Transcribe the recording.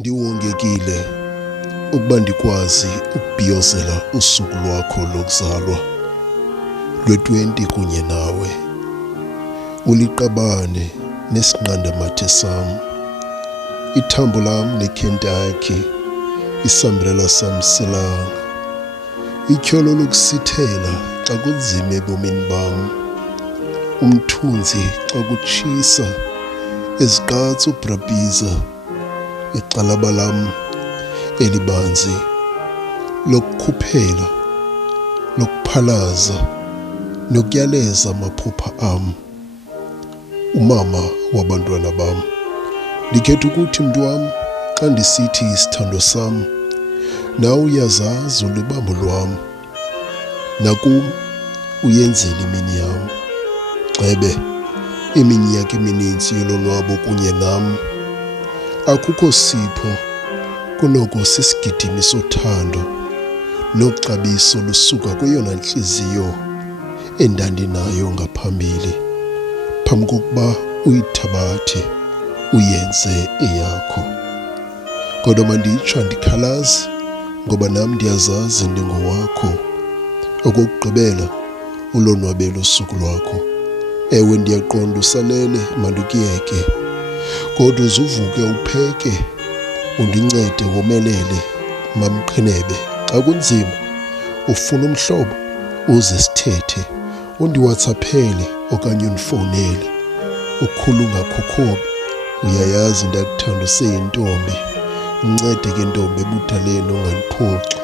Ndiwongekile ukuba ndikwazi ukubhiyozela usuku lwakho lokuzalwa lwe-20 kunye nawe. Uliqabane nesinqandamathe sam, ithambo lam neKentucky, isambrela sam silanga, ityholo lokusithela xa kunzima ebomini bam, umthunzi xa kutshisa, eziqatsa ubhrabiza, igxalaba lam elibanzi lokukhuphela, lokuphalaza nokuyaleza amaphupha am, umama wabantwana bam. Ndikhetha ukuthi mntu wam, xa ndisithi isithando sam, nawe uyazazi ulibambo lwam, nakum uyenzile imini yam. Gxebe iminyaka emininzi yolonwabo kunye nam, akukho sipho kunoko sisigidimi sothando noxabiso lusuka kweyona ntliziyo endandinayo ngaphambili, phambi kokuba uyithabathe uyenze eyakho. Kodwa manditsho andikhalazi, ngoba nam ndiyazazi ndingowakho. Okokugqibela, ulonwabele usuku lwakho. Ewe, ndiyaqonda usalele, mandikuyeke, kodwa uzuvuke upheke, undincede womelele, mamqhinebe. Xa kunzima ufuna umhlobo, uze sithethe, undiwhatsappele okanye undifowunele. Ukhula ungakhukhubi, uyayazi ndakuthanda useyintombi. Uncede ke ntombi ebudaleni, ungandiphoxi.